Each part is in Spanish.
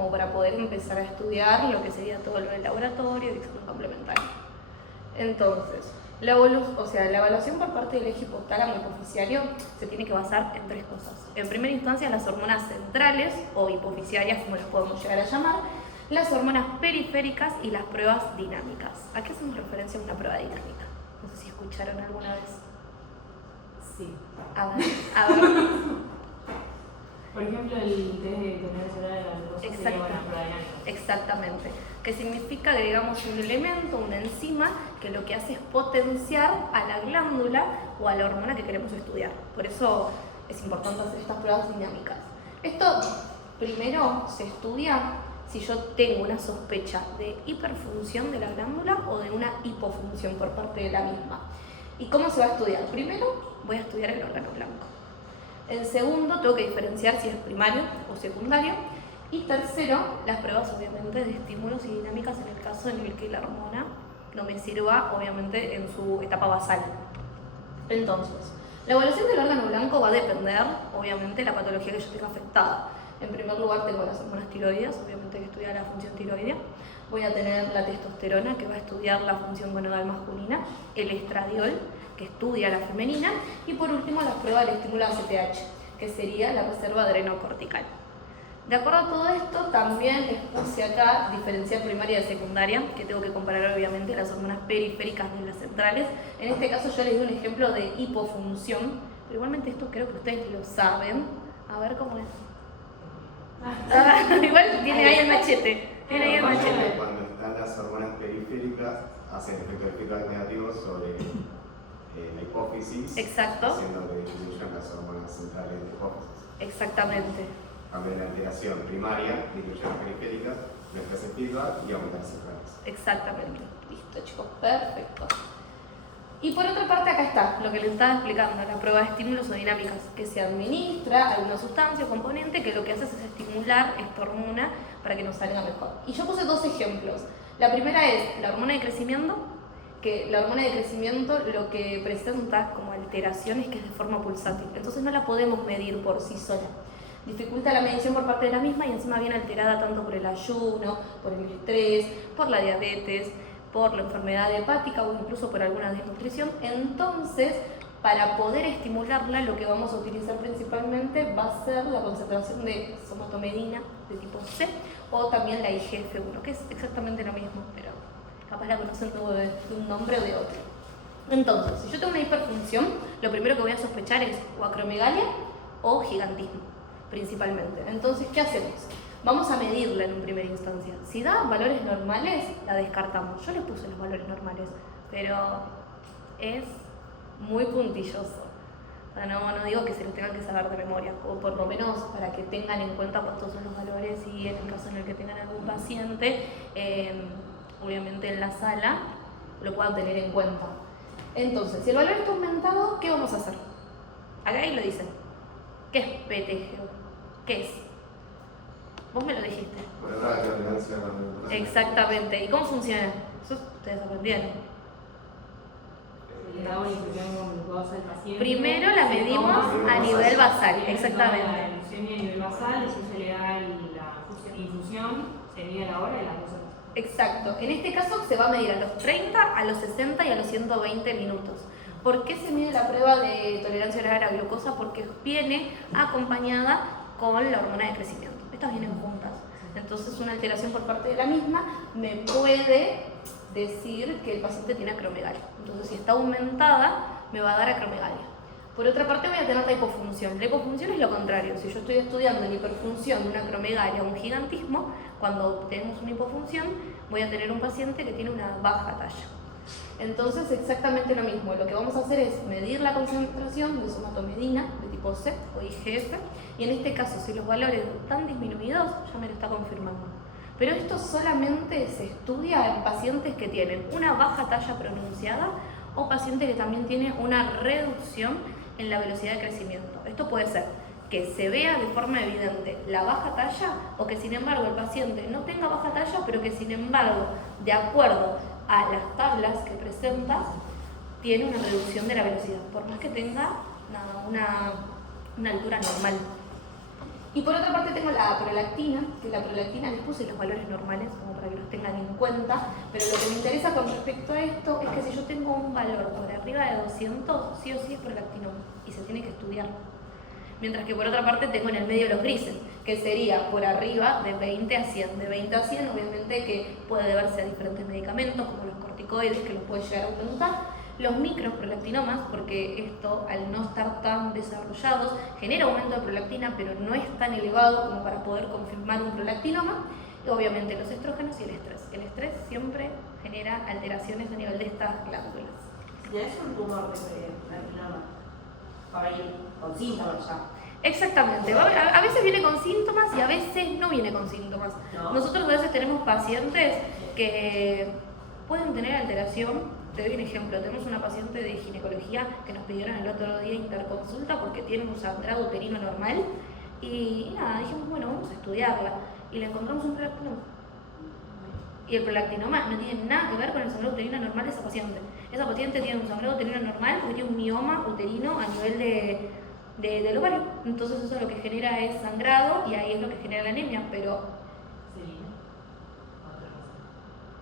como para poder empezar a estudiar lo que sería todo lo del laboratorio y examen complementario. Entonces, la evaluación por parte del eje hipotálamo hipoficiario se tiene que basar en 3 cosas. En primera instancia, las hormonas centrales o hipoficiarias, como las podemos llegar a llamar, las hormonas periféricas y las pruebas dinámicas. ¿A qué hacemos referencia una prueba dinámica? No sé si escucharon alguna vez. Sí. A ver. Por ejemplo, el test de tolerancia oral a la glucosa sería una prueba dinámica. Exactamente. Que significa, agregamos un elemento, una enzima, que lo que hace es potenciar a la glándula o a la hormona que queremos estudiar. Por eso es importante hacer estas pruebas dinámicas. Esto primero se estudia si yo tengo una sospecha de hiperfunción de la glándula o de una hipofunción por parte de la misma. ¿Y cómo se va a estudiar? Primero voy a estudiar el órgano blanco. En segundo, tengo que diferenciar si es primario o secundario. Y tercero, las pruebas obviamente de estímulos y dinámicas en el caso en el que la hormona no me sirva, obviamente, en su etapa basal. Entonces, la evaluación del órgano blanco va a depender, obviamente, de la patología que yo tenga afectada. En primer lugar, tengo las hormonas tiroideas, obviamente que estudia la función tiroidea. Voy a tener la testosterona, que va a estudiar la función gonadal masculina, el estradiol, que estudia la femenina, y por último las pruebas del estímulo ACTH, que sería la reserva adrenocortical. De acuerdo a todo esto, también les puse acá diferenciar primaria de secundaria, que tengo que comparar obviamente las hormonas periféricas de las centrales. En este caso yo les di un ejemplo de hipofunción, pero igualmente esto creo que ustedes lo saben. A ver cómo es. Igual tiene ahí el machete. Cuando están las hormonas periféricas, hacen efecto feedback negativo sobre la hipófisis. Exacto. Haciendo que disminuyan las hormonas centrales de la hipófisis. Exactamente. También la alteración primaria, disminuye las periféricas, les hace feedback y aumenta las centrales. Exactamente. Listo, chicos. Perfecto. Y por otra parte acá está lo que les estaba explicando, la prueba de estímulos o dinámicas, que se administra alguna sustancia o componente que lo que hace es estimular esta hormona para que nos salga mejor. Y yo puse 2 ejemplos. La primera es la hormona de crecimiento, que la hormona de crecimiento lo que presenta como alteraciones que es de forma pulsátil, entonces no la podemos medir por sí sola. Dificulta la medición por parte de la misma y encima viene alterada tanto por el ayuno, por el estrés, por la diabetes, por la enfermedad hepática o incluso por alguna desnutrición. Entonces, para poder estimularla, lo que vamos a utilizar principalmente va a ser la concentración de somatomedina de tipo C o también la IGF-1, que es exactamente lo mismo, pero capaz la conocen de un nombre o de otro. Entonces, si yo tengo una hiperfunción, lo primero que voy a sospechar es o acromegalia o gigantismo, principalmente. Entonces, ¿qué hacemos? Vamos a medirla en primera instancia. Si da valores normales, la descartamos. Yo le puse los valores normales, pero es muy puntilloso. O sea, no digo que se los tengan que saber de memoria, o por lo menos para que tengan en cuenta cuántos son los valores y en el caso en el que tengan algún paciente, obviamente en la sala, lo puedan tener en cuenta. Entonces, si el valor está aumentado, ¿qué vamos a hacer? Acá ahí lo dicen. ¿Qué es PTGO? ¿Qué es? Vos me lo dijiste. Exactamente. ¿Y cómo funciona? Eso ustedes aprendieron. Le da una infusión con glucosa al paciente. Primero la medimos a nivel basal, exactamente. La glucemia a nivel basal, después se le da la infusión, se mide la hora y la glucosa. Exacto. En este caso se va a medir a los 30, a los 60 y a los 120 minutos. ¿Por qué se mide la prueba de tolerancia oral a la glucosa? Porque viene acompañada con la hormona de crecimiento. Estas vienen juntas. Entonces una alteración por parte de la misma me puede decir que el paciente tiene acromegalia. Entonces si está aumentada me va a dar acromegalia. Por otra parte voy a tener la hipofunción. La hipofunción es lo contrario. Si yo estoy estudiando en hiperfunción, una acromegalia o un gigantismo, cuando tenemos una hipofunción voy a tener un paciente que tiene una baja talla. Entonces exactamente lo mismo, lo que vamos a hacer es medir la concentración de somatomedina de tipo C o IGF y en este caso si los valores están disminuidos ya me lo está confirmando. Pero esto solamente se estudia en pacientes que tienen una baja talla pronunciada o pacientes que también tienen una reducción en la velocidad de crecimiento. Esto puede ser que se vea de forma evidente la baja talla o que sin embargo el paciente no tenga baja talla pero que sin embargo de acuerdo a las tablas que presenta, tiene una reducción de la velocidad, por más que tenga una altura normal. Y por otra parte tengo la prolactina, que la prolactina les puse los valores normales, como para que los tengan en cuenta, pero lo que me interesa con respecto a esto es que si yo tengo un valor por arriba de 200, sí o sí es prolactinoma, y se tiene que estudiar. Mientras que por otra parte tengo en el medio los grises, que sería por arriba de 20 a 100. De 20 a 100 obviamente que puede deberse a diferentes medicamentos, como los corticoides, que los puede llegar a aumentar. Los microprolactinomas, porque esto al no estar tan desarrollados genera aumento de prolactina, pero no es tan elevado como para poder confirmar un prolactinoma. Y obviamente los estrógenos y el estrés. El estrés siempre genera alteraciones a nivel de estas glándulas. Si es un tumor de prolactinoma, para ir con síntomas ya. Exactamente, a veces viene con síntomas y a veces no viene con síntomas. No. Nosotros a veces tenemos pacientes que pueden tener alteración. Te doy un ejemplo, tenemos una paciente de ginecología que nos pidieron el otro día interconsulta porque tiene un sangrado uterino normal y nada, dijimos, bueno, vamos a estudiarla y le encontramos un prolactinoma. Y el prolactinoma no tiene nada que ver con el sangrado uterino normal de esa paciente. Esa paciente tiene un sangrado uterino normal porque tiene un mioma uterino a nivel del ovario. Entonces eso lo que genera es sangrado y ahí es lo que genera la anemia, pero...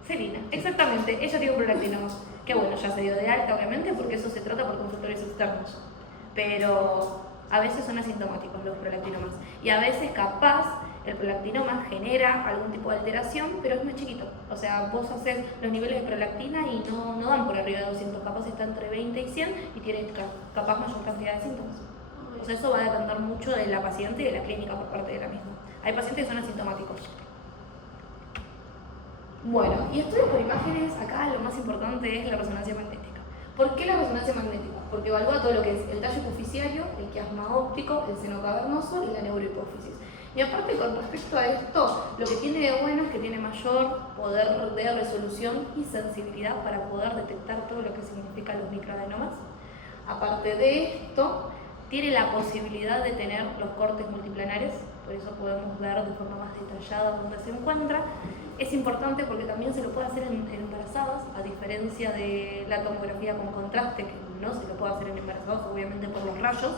Celina, exactamente, ella tiene un prolactinoma, que bueno, ya se dio de alta obviamente porque eso se trata por consultores externos, pero a veces son asintomáticos los prolactinomas y a veces capaz el prolactinoma genera algún tipo de alteración, pero es más chiquito, o sea, vos haces los niveles de prolactina y no dan por arriba de 200, capaz está entre 20 y 100 y tiene capaz mayor cantidad de síntomas. O sea, eso va a depender mucho de la paciente y de la clínica por parte de la misma. Hay pacientes que son asintomáticos. Bueno, y estudios por imágenes, acá lo más importante es la resonancia magnética. ¿Por qué la resonancia magnética? Porque evalúa todo lo que es el tallo hipoficiario, el quiasma óptico, el seno cavernoso y la neurohipófisis. Y aparte, con respecto a esto, lo que tiene de bueno es que tiene mayor poder de resolución y sensibilidad para poder detectar todo lo que significan los microadenomas. Aparte de esto, tiene la posibilidad de tener los cortes multiplanares, por eso podemos ver de forma más detallada dónde se encuentra. Es importante porque también se lo puede hacer en embarazadas, a diferencia de la tomografía con contraste, que no se lo puede hacer en embarazadas, obviamente por los rayos.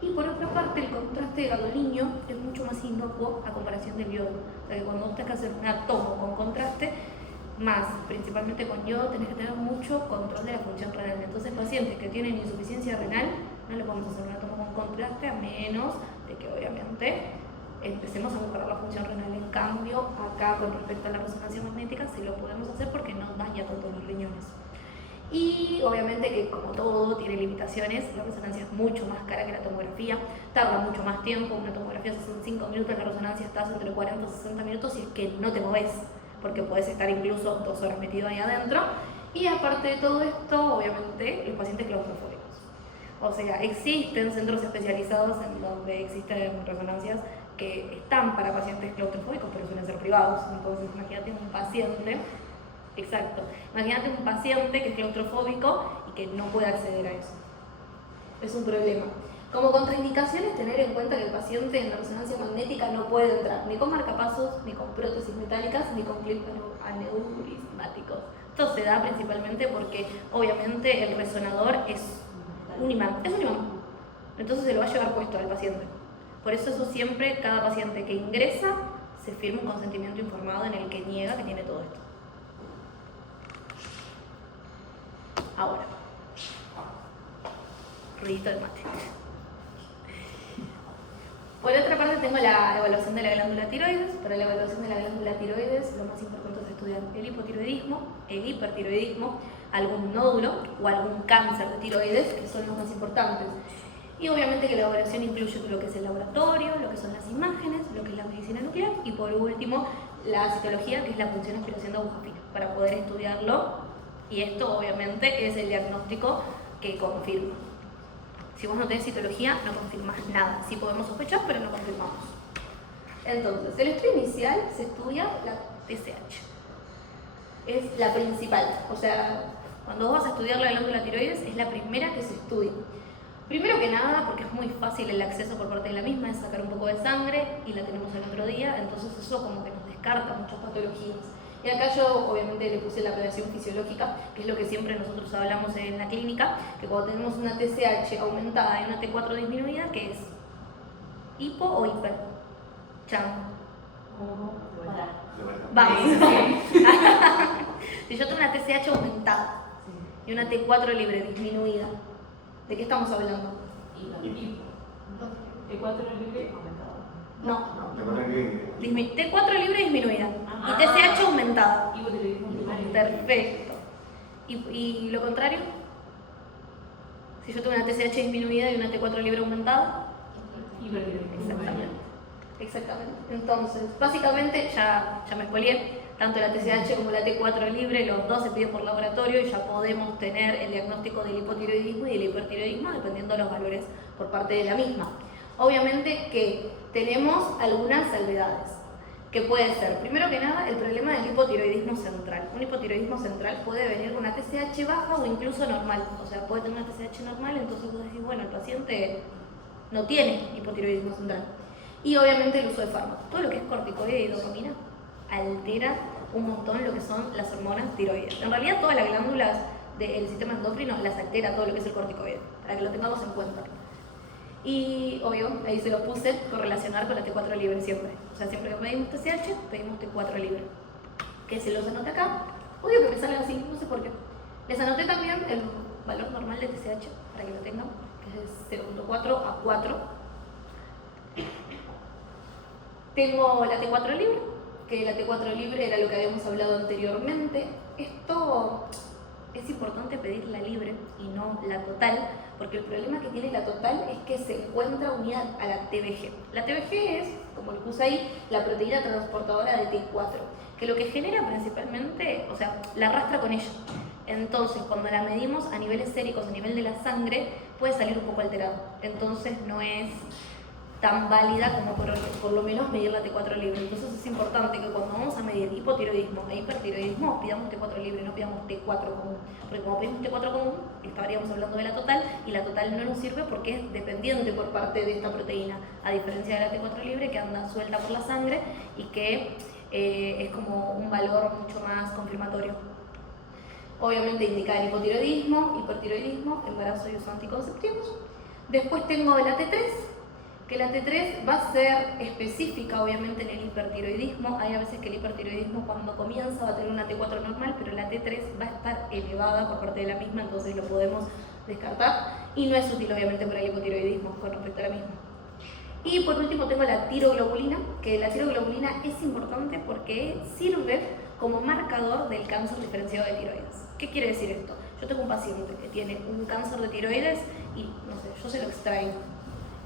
Y por otra parte, el contraste gadolíneo es mucho más inocuo a comparación del yodo. O sea que cuando vos tenés que hacer una tomo con contraste, más principalmente con yodo, tenés que tener mucho control de la función renal. Entonces, pacientes que tienen insuficiencia renal, no le podemos hacer una toma con contraste a menos de que obviamente empecemos a mejorar la función renal. En cambio, acá con respecto a la resonancia magnética, sí lo podemos hacer porque no daña tanto los riñones. Y obviamente que como todo tiene limitaciones, la resonancia es mucho más cara que la tomografía, tarda mucho más tiempo, una tomografía se hace en 5 minutos, la resonancia estás entre 40 y 60 minutos si es que no te moves, porque podés estar incluso 2 horas metido ahí adentro. Y aparte de todo esto, obviamente, los pacientes claustrofóbicos. O sea, existen centros especializados en donde existen resonancias que están para pacientes claustrofóbicos, pero suelen ser privados. Entonces, imagínate un paciente, exacto, imagínate un paciente que es claustrofóbico y que no puede acceder a eso. Es un problema. Como contraindicaciones, tener en cuenta que el paciente en la resonancia magnética no puede entrar ni con marcapasos, ni con prótesis metálicas, ni con clips aneurismáticos. Esto se da principalmente porque, obviamente, el resonador es un imán. Entonces se lo va a llevar puesto al paciente. Por eso siempre, cada paciente que ingresa, se firma un consentimiento informado en el que niega que tiene todo esto. Ahora, ruidito de mate. Por otra parte tengo la evaluación de la glándula tiroides. Para la evaluación de la glándula tiroides lo más importante es estudiar el hipotiroidismo, el hipertiroidismo, algún nódulo o algún cáncer de tiroides, que son los más importantes. Y obviamente que la evaluación incluye lo que es el laboratorio, lo que son las imágenes, lo que es la medicina nuclear y por último la citología, que es la función de aspiración de aguja fina, para poder estudiarlo. Y esto obviamente es el diagnóstico que confirma. Si vos no tenés citología, no confirmás nada. Sí podemos sospechar, pero no confirmamos. Entonces, el estudio inicial se estudia la TSH. Es la principal. O sea, cuando vos vas a estudiar la glándula tiroides, es la primera que se estudia. Primero que nada, porque es muy fácil el acceso por parte de la misma, es sacar un poco de sangre y la tenemos el otro día, entonces eso como que nos descarta muchas patologías. Y acá yo obviamente le puse la prevención fisiológica, que es lo que siempre nosotros hablamos en la clínica, que cuando tenemos una TSH aumentada y una T4 disminuida, ¿qué es? ¿Hipo o hiper? Chao. Hola. De vuelta. Vamos. Si yo tengo una TSH aumentada y una T4 libre disminuida, ¿de qué estamos hablando? T4 libre aumentado. No. Te ponen bien. T4 libre disminuida y TSH aumentada. Hipotiroidismo primario. Perfecto. ¿Y lo contrario? Si yo tengo una TSH disminuida y una T4 libre aumentada. Hipertiroidismo. Exactamente. Entonces, básicamente, ya me spoileé, tanto la TSH como la T4 libre, los dos se piden por laboratorio y ya podemos tener el diagnóstico del hipotiroidismo y del hipertiroidismo dependiendo de los valores por parte de la misma. Obviamente que tenemos algunas salvedades, que puede ser, primero que nada, el problema del hipotiroidismo central. Un hipotiroidismo central puede venir con una TSH baja o incluso normal, o sea, puede tener una TSH normal, entonces vos decís, bueno, el paciente no tiene hipotiroidismo central. Y obviamente el uso de fármacos. Todo lo que es corticoide y dopamina altera un montón lo que son las hormonas tiroides. En realidad todas las glándulas del sistema endocrino las altera todo lo que es el corticoide, para que lo tengamos en cuenta. Y obvio, ahí se lo puse correlacionar con la T4 libre siempre. O sea, siempre que pedimos TSH, pedimos T4 libre. Que se los anote acá. Odio que me salen así, no sé por qué. Les anoté también el valor normal de TSH, para que lo tengan, que es 0.4 a 4. Tengo la T4 libre, que la T4 libre era lo que habíamos hablado anteriormente. Esto es importante pedir la libre y no la total, porque el problema que tiene la total es que se encuentra unida a la TBG. La TBG es, como lo puse ahí, la proteína transportadora de T4, que lo que genera principalmente, o sea, la arrastra con ella. Entonces, cuando la medimos a niveles séricos, a nivel de la sangre, puede salir un poco alterado. Entonces, no es tan válida como por lo menos medir la T4 libre. Entonces es importante que cuando vamos a medir hipotiroidismo e hipertiroidismo pidamos T4 libre, no pidamos T4 común. Porque como pedimos T4 común, estaríamos hablando de la total y la total no nos sirve porque es dependiente por parte de esta proteína, a diferencia de la T4 libre que anda suelta por la sangre y que es como un valor mucho más confirmatorio. Obviamente indicar hipotiroidismo, hipertiroidismo, embarazo y uso anticonceptivos. Después tengo la T3, que la T3 va a ser específica obviamente en el hipertiroidismo. Hay a veces que el hipertiroidismo cuando comienza va a tener una T4 normal, pero la T3 va a estar elevada por parte de la misma, entonces lo podemos descartar y no es útil obviamente para el hipotiroidismo con respecto a la misma. Y por último tengo la tiroglobulina, que la tiroglobulina es importante porque sirve como marcador del cáncer diferenciado de tiroides. ¿Qué quiere decir esto? Yo tengo un paciente que tiene un cáncer de tiroides y no sé, yo se lo extraigo.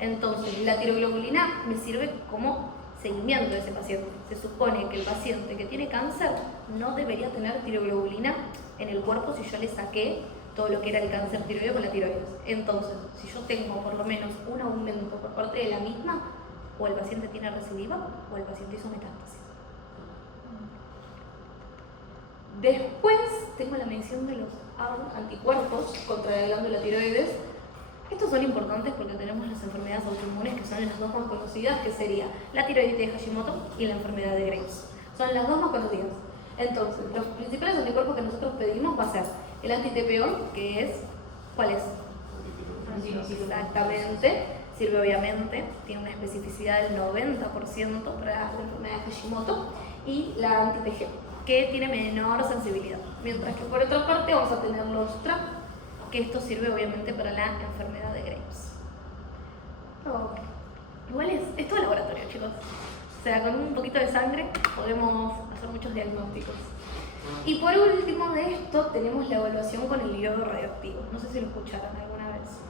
Entonces, la tiroglobulina me sirve como seguimiento de ese paciente. Se supone que el paciente que tiene cáncer no debería tener tiroglobulina en el cuerpo si yo le saqué todo lo que era el cáncer tiroideo con la tiroides. Entonces, si yo tengo por lo menos un aumento por parte de la misma, o el paciente tiene recidiva o el paciente hizo metástasis. Después tengo la medición de los anticuerpos contra la glándula tiroides. Estos son importantes porque tenemos las enfermedades autoinmunes que son las dos más conocidas, que sería la tiroiditis de Hashimoto y la enfermedad de Graves. Son las dos más conocidas. Entonces, los principales anticuerpos que nosotros pedimos va a ser el anti-TPO, que es, ¿cuál es? Exactamente, sirve obviamente, tiene una especificidad del 90% para la enfermedad de Hashimoto, y la anti-TG, que tiene menor sensibilidad. Mientras que por otra parte vamos a tener los TRAP, que esto sirve obviamente para la enfermedad de Graves. Igual es todo laboratorio, chicos. O sea, con un poquito de sangre podemos hacer muchos diagnósticos. Y por último de esto tenemos la evaluación con el iodo radioactivo. No sé si lo escucharon alguna vez.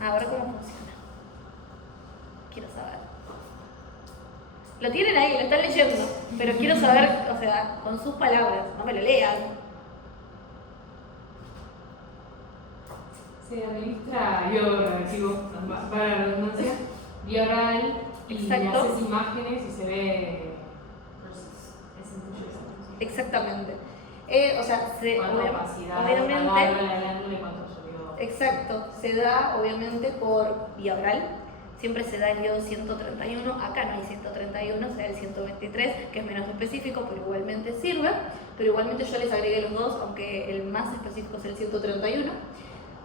A ver cómo funciona. Quiero saber. Lo tienen ahí, lo están leyendo, pero quiero saber, o sea, con sus palabras, no me lo lean. Se administra iodo radioactivo, para la redundancia, vía oral, y Exacto. haces imágenes y se ve. Exactamente. O sea, Cuánta opacidad, obviamente. la glándula y cuánto absorbió. Exacto, se da obviamente por vía oral. Siempre se da el iodo 131, acá no hay 131, se da el 123, que es menos específico, pero igualmente sirve. Pero igualmente yo les agregué los dos, aunque el más específico es el 131.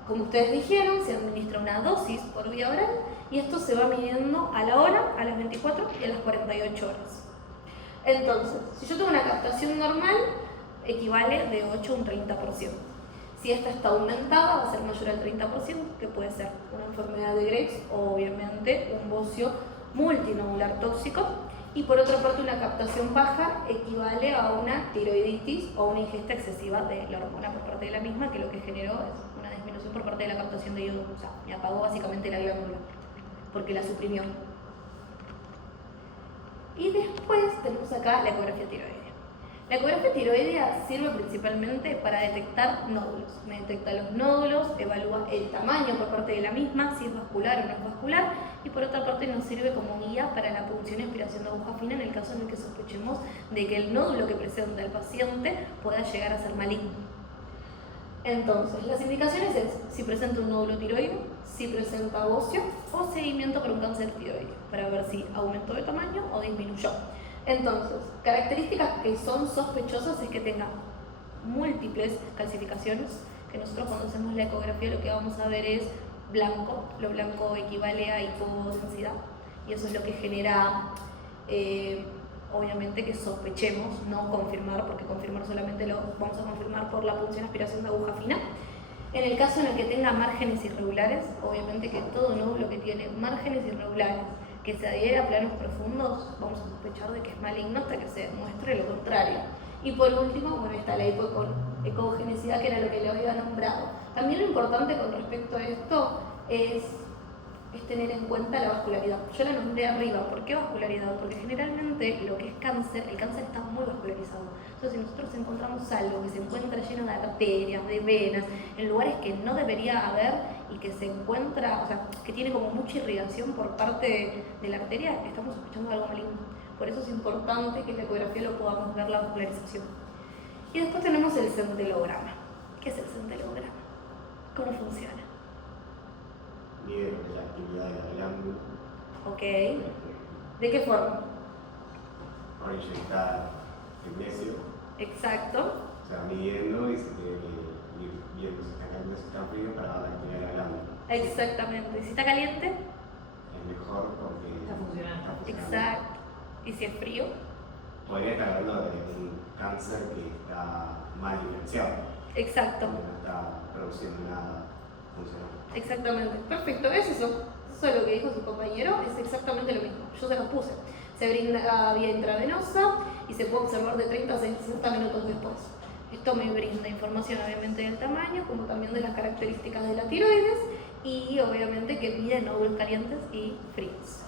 Como ustedes dijeron, se administra una dosis por vía oral y esto se va midiendo a la hora, a las 24 y a las 48 horas. Entonces, si yo tengo una captación normal, equivale de 8 a un 30%. Si esta está aumentada, va a ser mayor al 30%, que puede ser una enfermedad de Graves o obviamente un bocio multinodular tóxico. Y por otra parte, una captación baja equivale a una tiroiditis o una ingesta excesiva de la hormona por parte de la misma, que lo que generó es una disminución por parte de la captación de iodo. O sea, me apagó básicamente la glándula, porque la suprimió. Y después tenemos acá la ecografía tiroidea. La ecografía tiroidea sirve principalmente para detectar nódulos. Me detecta los nódulos, evalúa el tamaño por parte de la misma, si es vascular o no es vascular, y por otra parte nos sirve como guía para la punción y aspiración de aguja fina en el caso en el que sospechemos de que el nódulo que presenta el paciente pueda llegar a ser maligno. Entonces, las indicaciones es si presenta un nódulo tiroideo, si presenta bocio o seguimiento para un cáncer tiroideo, para ver si aumentó de tamaño o disminuyó. Entonces, características que son sospechosas es que tenga múltiples calcificaciones, que nosotros cuando hacemos la ecografía lo que vamos a ver es blanco, lo blanco equivale a hipodensidad y eso es lo que genera, obviamente que sospechemos, no confirmar, porque confirmar solamente lo vamos a confirmar por la punción y aspiración de aguja fina. En el caso en el que tenga márgenes irregulares, obviamente que todo nódulo que tiene márgenes irregulares, que se adhiere a planos profundos, vamos a sospechar de que es maligno hasta que se demuestre lo contrario. Y por último, bueno, está la ecogenicidad, que era lo que le había nombrado. También lo importante con respecto a esto es tener en cuenta la vascularidad. Yo la nombré arriba. ¿Por qué vascularidad? Porque generalmente lo que es cáncer, el cáncer está muy vascularizado. Entonces, si nosotros encontramos algo que se encuentra lleno de arterias, de venas, en lugares que no debería haber y que se encuentra, o sea, que tiene como mucha irrigación por parte de la arteria, estamos sospechando algo maligno. Por eso es importante que en la ecografía lo podamos ver la vascularización. Y después tenemos el centelograma. ¿Qué es el centelograma? ¿Cómo funciona? Mide la actividad de la glándula. Ok. ¿De qué forma? Por inyectar magnesio. Exacto. Se va midiendo y se tiene que ir viendo si está caliente o si está frío para la actividad de la glándula. Exactamente. Si está caliente, Es mejor porque Está funcionando. exacto. ¿Y si es frío? Podría estar hablando de un cáncer que está mal diferenciado. Exacto. No está produciendo nada funcional. Exactamente. Perfecto. Es eso. Eso es lo que dijo su compañero. Es exactamente lo mismo. Yo se los puse. Se brinda vía intravenosa y se puede observar de 30 a 60 minutos después. Esto me brinda información obviamente del tamaño, como también de las características de la tiroides y obviamente que mide nódulos calientes y fríos.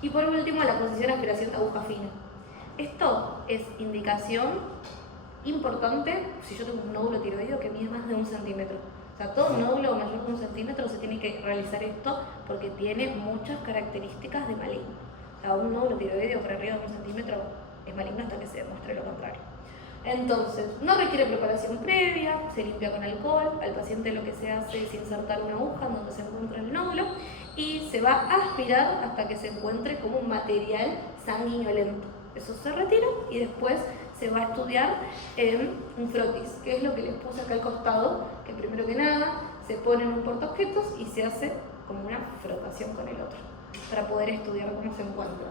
Y por último, la posición de aspiración de aguja fina. Esto es indicación importante si yo tengo un nódulo tiroideo que mide más de 1 centímetro. O sea, todo nódulo mayor de 1 centímetro se tiene que realizar esto porque tiene muchas características de maligno. O sea, un nódulo tiroideo por arriba de 1 centímetro es maligno hasta que se demuestre lo contrario. Entonces, no requiere preparación previa, se limpia con alcohol, al paciente lo que se hace es insertar una aguja donde se encuentra el nódulo y se va a aspirar hasta que se encuentre como un material sanguinolento. Eso se retira y después se va a estudiar en un frotis, que es lo que les puse acá al costado, que primero que nada se pone en un portaobjetos y se hace como una frotación con el otro, para poder estudiar cómo se encuentra.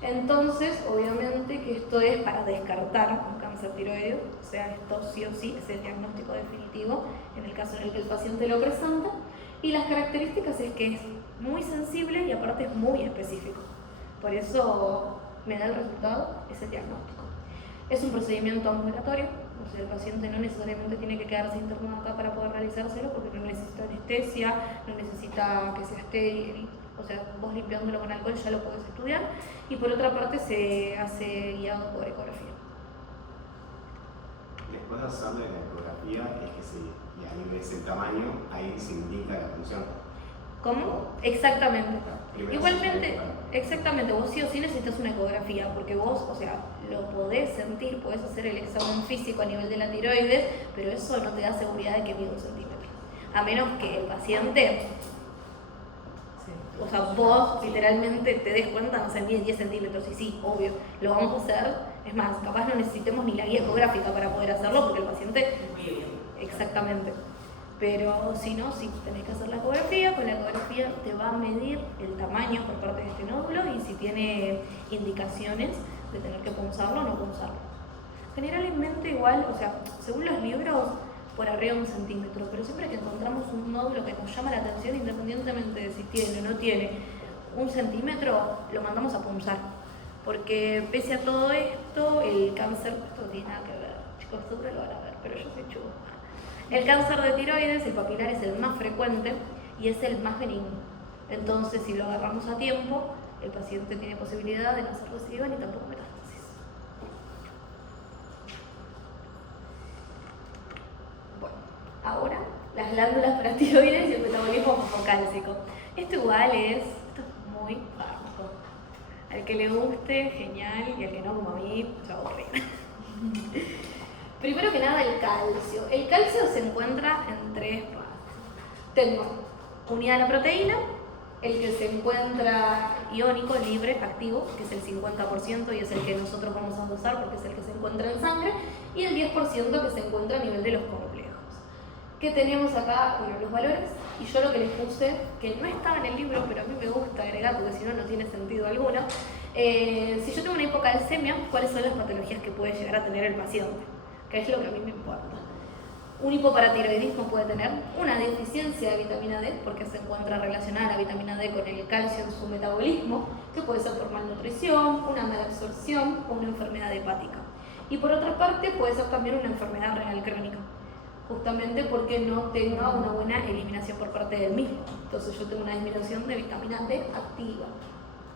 Entonces, obviamente que esto es para descartar un cáncer tiroideo, o sea, esto sí o sí es el diagnóstico definitivo en el caso en el que el paciente lo presenta, y las características es que es muy sensible y aparte es muy específico. Por eso me da el resultado, es el diagnóstico. Es un procedimiento ambulatorio, o sea, el paciente no necesariamente tiene que quedarse internado acá para poder realizárselo porque no necesita anestesia, no necesita que sea estéril. O sea, vos limpiándolo con alcohol ya lo podés estudiar. Y por otra parte se hace guiado por ecografía. Después de hacerle la ecografía, es que y ahí ves el tamaño, ahí se indica la función. ¿Cómo? Exactamente. Primero Igualmente, exactamente, vos sí o sí necesitas una ecografía, porque vos, o sea, lo podés sentir, podés hacer el examen físico a nivel de la tiroides, pero eso no te da seguridad de que mide 1 centímetro. A menos que el paciente, o sea, vos literalmente te des cuenta, no sé, mide 10 centímetros, y sí, obvio, lo vamos a hacer. Es más, capaz no necesitemos ni la guía ecográfica para poder hacerlo, porque el paciente... Exactamente. Pero si no, sí, tenés que hacer la ecografía. Con la ecografía te va a medir el tamaño por parte de este nódulo y si tiene indicaciones de tener que punzarlo o no punzarlo. Generalmente igual, o sea, según los libros, por arriba de 1 centímetro, pero siempre que encontramos un nódulo que nos llama la atención, independientemente de si tiene o no tiene 1 centímetro, lo mandamos a punzar. Porque pese a todo esto, el cáncer, esto no tiene nada que ver, chicos, seguro lo van a ver, pero yo soy chulo. El cáncer de tiroides, el papilar, es el más frecuente y es el más benigno. Entonces, si lo agarramos a tiempo, el paciente tiene posibilidad de no hacer recidiva ni tampoco metástasis. Bueno, ahora las glándulas paratiroides y el metabolismo fosfocálcico. Esto es muy fármaco. Al que le guste, genial, y al que no, como a mí, se va a aburrir. Primero que nada, el calcio. El calcio se encuentra en 3 partes. Tengo unidad de la proteína, el que se encuentra iónico, libre, activo, que es el 50% y es el que nosotros vamos a usar porque es el que se encuentra en sangre, y el 10% que se encuentra a nivel de los complejos. ¿Qué tenemos acá? Bueno, los valores, y yo lo que les puse, que no estaba en el libro, pero a mí me gusta agregar porque si no, no tiene sentido alguno. Si yo tengo una hipocalcemia, ¿cuáles son las patologías que puede llegar a tener el paciente? Que es lo que a mí me importa. Un hipoparatiroidismo puede tener una deficiencia de vitamina D, porque se encuentra relacionada la vitamina D con el calcio en su metabolismo, que puede ser por malnutrición, una mala absorción o una enfermedad hepática. Y por otra parte puede ser también una enfermedad renal crónica, justamente porque no tenga una buena eliminación por parte del mismo. Entonces yo tengo una disminución de vitamina D activa.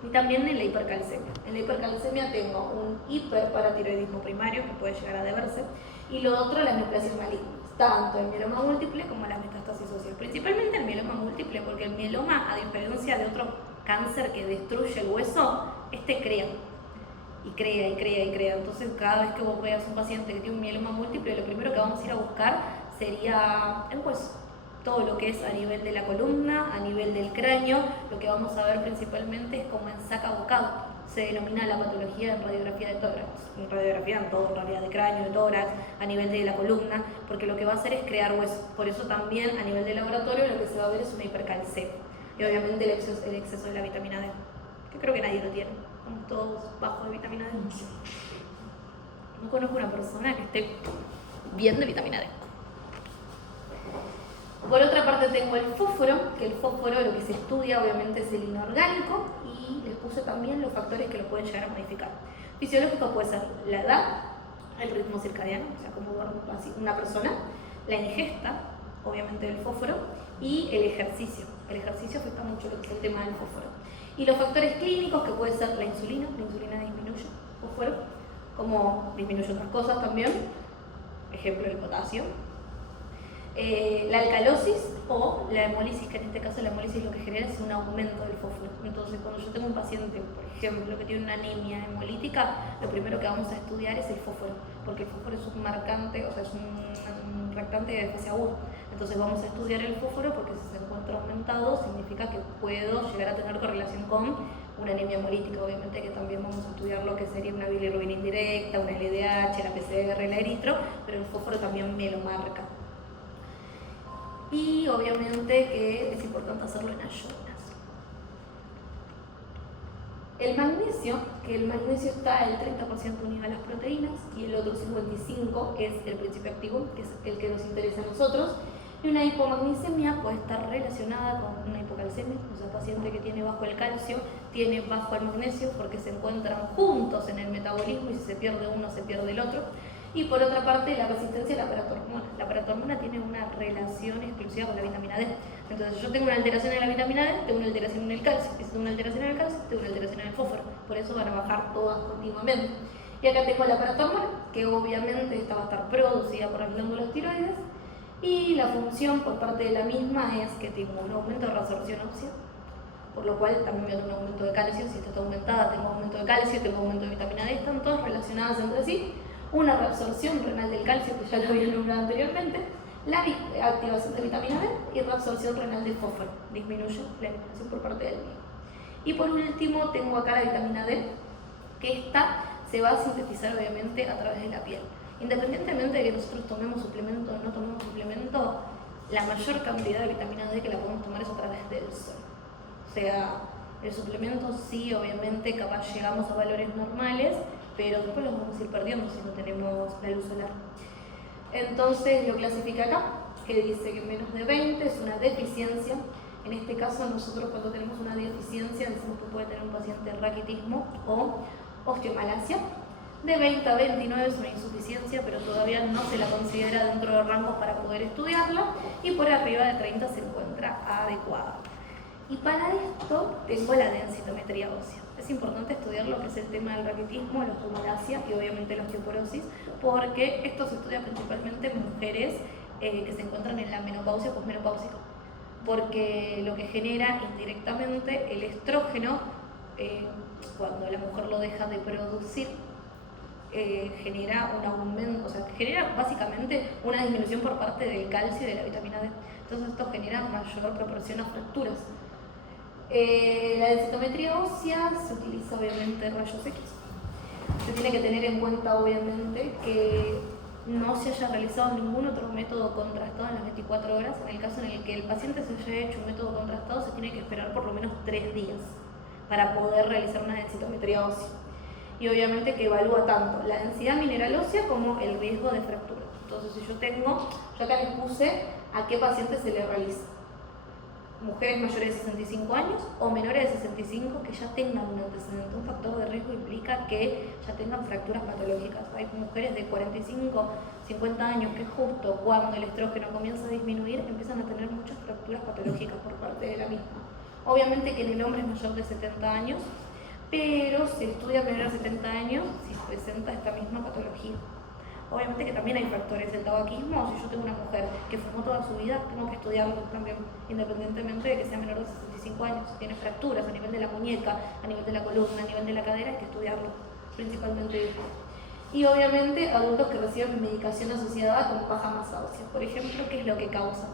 Y también en la hipercalcemia. En la hipercalcemia tengo un hiperparatiroidismo primario que puede llegar a deberse, y lo otro, las neoplasias malignas, tanto el mieloma múltiple como la metástasis ósea. Principalmente el mieloma múltiple, porque el mieloma, a diferencia de otro cáncer que destruye el hueso, este crea. Y crea, y crea, y crea. Entonces, cada vez que vos veas a un paciente que tiene un mieloma múltiple, lo primero que vamos a ir a buscar sería el hueso. Todo lo que es a nivel de la columna, a nivel del cráneo, lo que vamos a ver principalmente es como en saca bocado. Se denomina la patología en radiografía de tórax, en radiografía en todo, en realidad de cráneo, de tórax, a nivel de la columna, porque lo que va a hacer es crear hueso. Por eso también a nivel de laboratorio lo que se va a ver es una hipercalcemia. Y obviamente el exceso de la vitamina D, que creo que nadie lo tiene, estamos todos bajos de vitamina D. No conozco una persona que esté bien de vitamina D. Por otra parte tengo el fósforo, que el fósforo lo que se estudia obviamente es el inorgánico, y les puse también los factores que lo pueden llegar a modificar. Fisiológico puede ser la edad, el ritmo circadiano, o sea, como duerme una persona, la ingesta, obviamente del fósforo, y el ejercicio. El ejercicio afecta mucho lo que es el tema del fósforo. Y los factores clínicos, que puede ser la insulina disminuye el fósforo, como disminuye otras cosas también, ejemplo el potasio. La alcalosis o la hemólisis, que en este caso la hemólisis lo que genera es un aumento del fósforo. Entonces, cuando yo tengo un paciente, por ejemplo, que tiene una anemia hemolítica, lo primero que vamos a estudiar es el fósforo, porque el fósforo es un marcante, o sea, es un reactante de defecto agudo. Entonces vamos a estudiar el fósforo porque si se encuentra aumentado significa que puedo llegar a tener correlación con una anemia hemolítica. Obviamente que también vamos a estudiar lo que sería una bilirrubina indirecta, una LDH, la PCR, la eritro, pero el fósforo también me lo marca. Y obviamente que es importante hacerlo en ayunas. El magnesio, que el magnesio está el 30% unido a las proteínas y el otro 55% es el principio activo, que es el que nos interesa a nosotros. Y una hipomagnesemia puede estar relacionada con una hipocalcemia, o sea, paciente que tiene bajo el calcio, tiene bajo el magnesio porque se encuentran juntos en el metabolismo y si se pierde uno se pierde el otro. Y por otra parte, la resistencia a la paratormona. La paratormona tiene una relación exclusiva con la vitamina D. Entonces, yo tengo una alteración en la vitamina D, tengo una alteración en el calcio. Y si tengo una alteración en el calcio, tengo una alteración en el fósforo. Por eso van a bajar todas continuamente. Y acá tengo la paratormona, que obviamente esta va a estar producida por las glándulas tiroides. Y la función por parte de la misma es que tengo un aumento de reabsorción ósea, por lo cual también voy a tener un aumento de calcio. Si esta está aumentada, tengo aumento de calcio, tengo aumento de vitamina D, están todas relacionadas entre sí. Una reabsorción renal del calcio, que ya lo había nombrado anteriormente, la activación de vitamina D y reabsorción renal del fósforo, disminuye la eliminación por parte del mismo. Y por último tengo acá la vitamina D, que esta se va a sintetizar obviamente a través de la piel. Independientemente de que nosotros tomemos suplemento o no tomemos suplemento, la mayor cantidad de vitamina D que la podemos tomar es a través del sol. O sea, el suplemento sí, obviamente, capaz llegamos a valores normales, pero después los vamos a ir perdiendo si no tenemos la luz solar. Entonces lo clasifica acá, que dice que menos de 20 es una deficiencia. En este caso nosotros cuando tenemos una deficiencia decimos que puede tener un paciente raquitismo o osteomalacia. De 20 a 29 es una insuficiencia, pero todavía no se la considera dentro de rangos para poder estudiarla, y por arriba de 30 se encuentra adecuada. Y para esto tengo la densitometría ósea. Es importante estudiar lo que es el tema del raquitismo, la osteomalacia y obviamente la osteoporosis, porque esto se estudia principalmente en mujeres que se encuentran en la menopausia o posmenopáusica, porque lo que genera indirectamente el estrógeno, cuando la mujer lo deja de producir, genera un aumento, o sea, genera básicamente una disminución por parte del calcio y de la vitamina D. Entonces esto genera mayor proporción a fracturas. La densitometría ósea se utiliza obviamente rayos X. Se tiene que tener en cuenta obviamente que no se haya realizado ningún otro método contrastado en las 24 horas. En el caso en el que el paciente se haya hecho un método contrastado, se tiene que esperar por lo menos 3 días para poder realizar una densitometría ósea. Y obviamente que evalúa tanto la densidad mineral ósea como el riesgo de fractura. Entonces, si yo acá les puse a qué paciente se le realiza. Mujeres mayores de 65 años o menores de 65 que ya tengan un antecedente. Un factor de riesgo implica que ya tengan fracturas patológicas. Hay mujeres de 45, 50 años que justo cuando el estrógeno comienza a disminuir empiezan a tener muchas fracturas patológicas por parte de la misma. Obviamente que en el hombre es mayor de 70 años, pero se estudia menor de 70 años si presenta esta misma patología. Obviamente que también hay factores del tabaquismo. Si yo tengo una mujer que fumó toda su vida, tengo que estudiarlo también, independientemente de que sea menor de 65 años. Si tiene fracturas a nivel de la muñeca, a nivel de la columna, a nivel de la cadera, hay que estudiarlo, principalmente esto. Y obviamente adultos que reciben medicación asociada con baja masa ósea. Por ejemplo, ¿qué es lo que causa?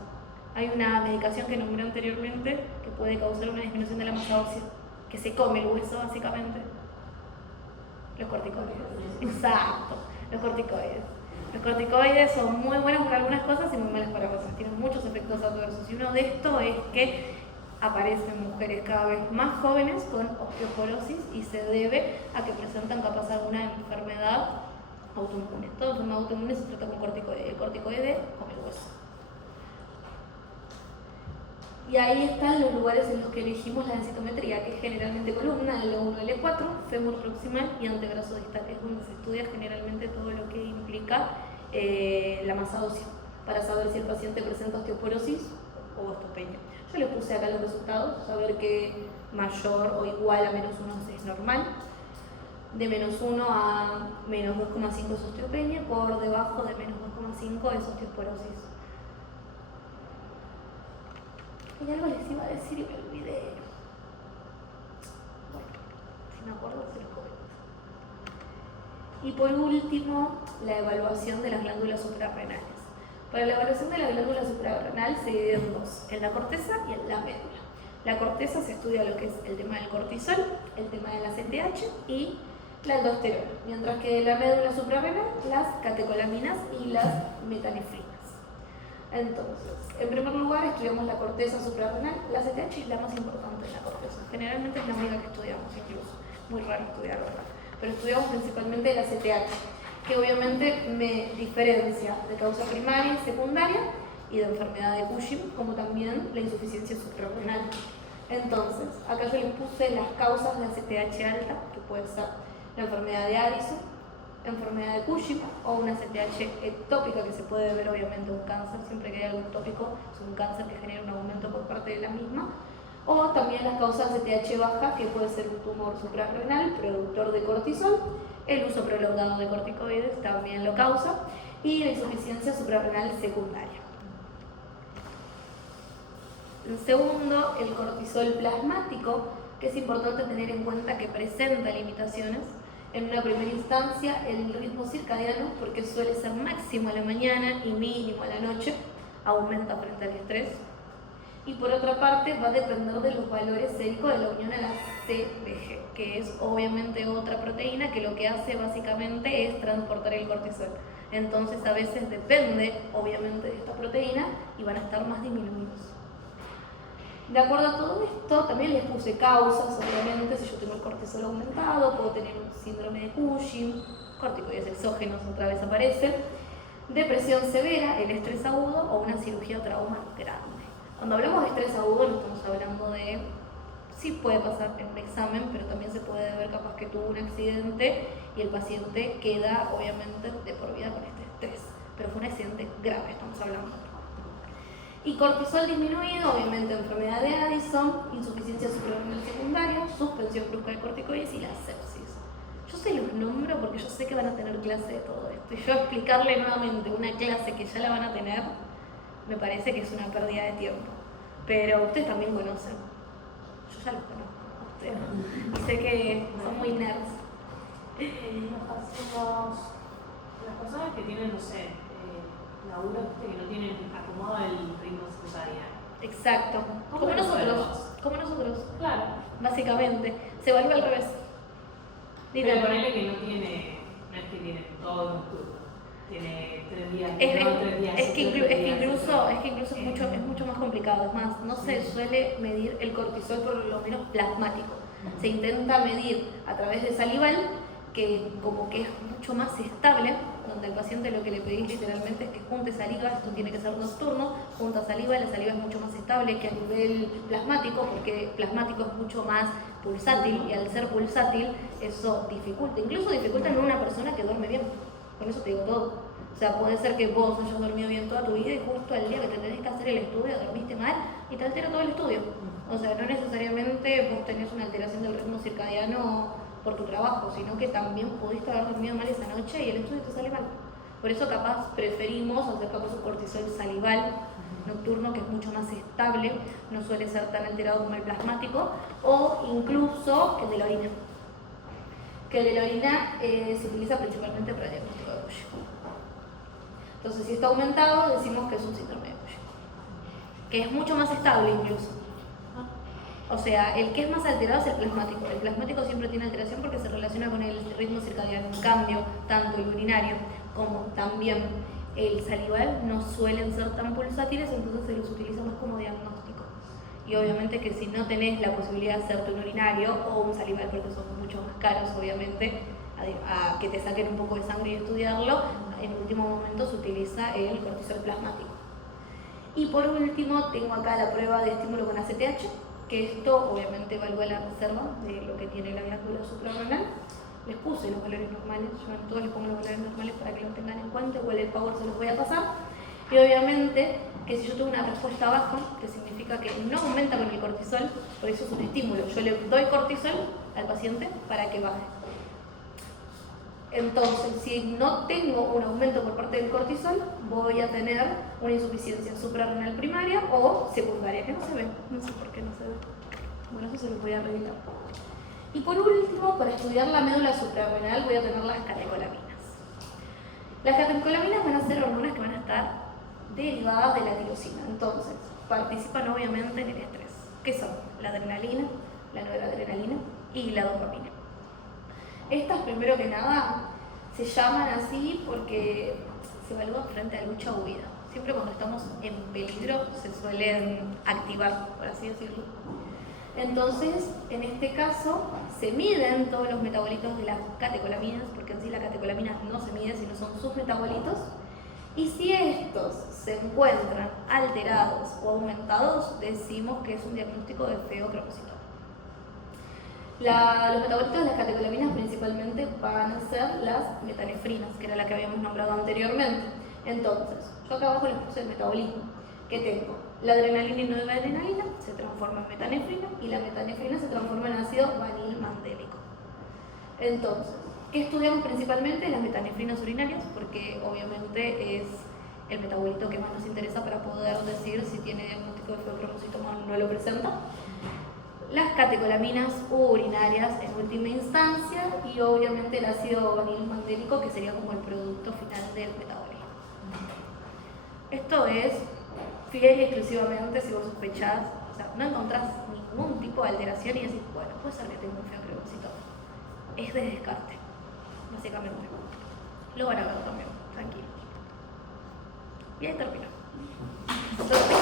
Hay una medicación que nombré anteriormente que puede causar una disminución de la masa ósea, que se come el hueso básicamente. Los corticoides. Exacto, los corticoides. Los corticoides son muy buenos para algunas cosas y muy malos para otras. Tienen muchos efectos adversos. Y uno de estos es que aparecen mujeres cada vez más jóvenes con osteoporosis y se debe a que presentan capaz alguna enfermedad autoinmune. Toda enfermedad autoinmune se trata con corticoide. El corticoide come el hueso. Y ahí están los lugares en los que elegimos la densitometría, que es generalmente columna, L1, L4, fémur proximal y antebrazo distal. Es donde se estudia generalmente todo lo que implica la masa ósea, para saber si el paciente presenta osteoporosis o osteopenia. Yo le puse acá los resultados, saber que mayor o igual a menos 1 es normal, de menos 1 a menos 2,5 es osteopenia, por debajo de menos 2,5 es osteoporosis. Y algo les iba a decir y me olvidé. Bueno, si me acuerdo se los comento. Y por último, la evaluación de las glándulas suprarrenales. Para la evaluación de la glándula suprarrenal se divide en dos, en la corteza y en la médula. La corteza se estudia lo que es el tema del cortisol, el tema de la CTH y la aldosterona, mientras que la médula suprarrenal, las catecolaminas y las metanefrinas. Entonces, en primer lugar estudiamos la corteza suprarrenal. La CTH es la más importante de la corteza. Generalmente es la única que estudiamos, incluso. Muy raro estudiar, ¿verdad? Pero estudiamos principalmente la CTH, que obviamente me diferencia de causa primaria y secundaria y de enfermedad de Cushing, como también la insuficiencia suprarrenal. Entonces, acá yo les puse las causas de la CTH alta, que puede ser la enfermedad de Addison, enfermedad de Cushing o una CTH ectópica, que se puede ver obviamente un cáncer. Siempre que hay algo ectópico es un cáncer que genera un aumento por parte de la misma, o también las causas de CTH baja, que puede ser un tumor suprarrenal productor de cortisol, el uso prolongado de corticoides también lo causa, y la insuficiencia suprarrenal secundaria. En segundo, el cortisol plasmático, que es importante tener en cuenta que presenta limitaciones. En una primera instancia, el ritmo circadiano, porque suele ser máximo a la mañana y mínimo a la noche, aumenta frente al estrés. Y por otra parte, va a depender de los valores séricos de la unión a la CBG, que es obviamente otra proteína que lo que hace básicamente es transportar el cortisol. Entonces a veces depende, obviamente, de esta proteína y van a estar más disminuidos. De acuerdo a todo esto, también les puse causas, obviamente, si yo tengo el cortisol aumentado, puedo tener un síndrome de Cushing, corticoides exógenos otra vez aparecen, depresión severa, el estrés agudo o una cirugía o trauma grande. Cuando hablamos de estrés agudo no estamos hablando de, sí puede pasar en un examen, pero también se puede ver capaz que tuvo un accidente y el paciente queda obviamente de por vida con este estrés, pero fue un accidente grave, estamos hablando. Y cortisol disminuido, obviamente enfermedad de Addison, insuficiencia suprarrenal secundaria, suspensión brusca de corticoides y la sepsis. Yo se los nombro porque yo sé que van a tener clase de todo esto. Y yo explicarle nuevamente una clase que ya la van a tener, me parece que es una pérdida de tiempo. Pero ustedes también conocen. Yo ya los conozco a ustedes. Y sé que son muy nerds. Las personas que tienen, no sé, laburos que no tienen acomodado el ritmo circadiano. Exacto. Como nosotros. Claro. Básicamente. Se evalúa al revés. Pero ponele que no es que tienen todos los turnos. Tiene 3 días, 3 días. Es que incluso es mucho más complicado. Es más, no se suele medir el cortisol por lo menos plasmático. Se intenta medir a través de salival, que como que es mucho más estable, donde el paciente lo que le pedís literalmente es que junte saliva, esto tiene que ser nocturno, junta saliva, la saliva es mucho más estable que a nivel plasmático, porque plasmático es mucho más pulsátil y al ser pulsátil eso incluso dificulta en una persona que duerme bien, con eso te digo todo. O sea, puede ser que vos hayas dormido bien toda tu vida y justo al día que te tenés que hacer el estudio dormiste mal y te altera todo el estudio. O sea, no necesariamente vos tenés una alteración del ritmo circadiano por tu trabajo, sino que también pudiste haber dormido mal esa noche y el estudio te sale mal. Por eso capaz preferimos hacer capaz un cortisol salival nocturno, que es mucho más estable, no suele ser tan alterado como el plasmático, o incluso el de la orina. Que el de la orina se utiliza principalmente para el diagnóstico de Cushing. Entonces, si está aumentado, decimos que es un síndrome de Cushing, que es mucho más estable incluso. O sea, el que es más alterado es el plasmático. El plasmático siempre tiene alteración porque se relaciona con el ritmo circadiano. En cambio, tanto el urinario como también el salival no suelen ser tan pulsátiles, entonces se los utiliza más como diagnóstico. Y obviamente que si no tenés la posibilidad de hacerte un urinario o un salival, porque son mucho más caros, obviamente, a que te saquen un poco de sangre y estudiarlo, en último momento se utiliza el cortisol plasmático. Y por último, tengo acá la prueba de estímulo con ACTH, que esto obviamente evalúa la reserva de lo que tiene la glándula suprarrenal. Les puse los valores normales, yo en todos les pongo los valores normales para que lo tengan en cuenta, igual el power se los voy a pasar. Y obviamente que si yo tengo una respuesta baja, que significa que no aumenta con el cortisol, por eso es un estímulo. Yo le doy cortisol al paciente para que baje. Entonces, si no tengo un aumento por parte del cortisol, voy a tener una insuficiencia suprarrenal primaria o secundaria, que no se ve, no sé por qué no se ve. Bueno, eso se lo voy a arreglar. Y por último, para estudiar la médula suprarrenal voy a tener las catecolaminas. Las catecolaminas van a ser hormonas que van a estar derivadas de la tirosina. Entonces, participan obviamente en el estrés. ¿Qué son? La adrenalina, la noradrenalina y la dopamina. Estas, primero que nada, se llaman así porque se evalúan frente a lucha o huida. Siempre cuando estamos en peligro se suelen activar, por así decirlo. Entonces, en este caso, se miden todos los metabolitos de las catecolaminas, porque en sí la catecolamina no se mide, sino son sus metabolitos. Y si estos se encuentran alterados o aumentados, decimos que es un diagnóstico de feocromocitoma. Los metabolitos de las catecolaminas principalmente van a ser las metanefrinas, que era la que habíamos nombrado anteriormente. Entonces, yo acá abajo les puse el metabolismo, que tengo la adrenalina y noradrenalina, se transforma en metanefrina, y la metanefrina se transforma en ácido vanilmandélico. Entonces, ¿qué estudiamos principalmente? Las metanefrinas urinarias, porque obviamente es el metabolito que más nos interesa para poder decir si tiene diagnóstico de feocromocitoma o no lo presenta. Las catecolaminas urinarias en última instancia y obviamente el ácido vanilmandélico, que sería como el producto final del metabolismo. Esto es fiel y exclusivamente si vos sospechás, o sea, no encontrás ningún tipo de alteración y decís, bueno, puede ser que tenga un feocromocitoma. Es de descarte, básicamente. Lo van a ver también, tranquilo. Y ahí termino. Entonces,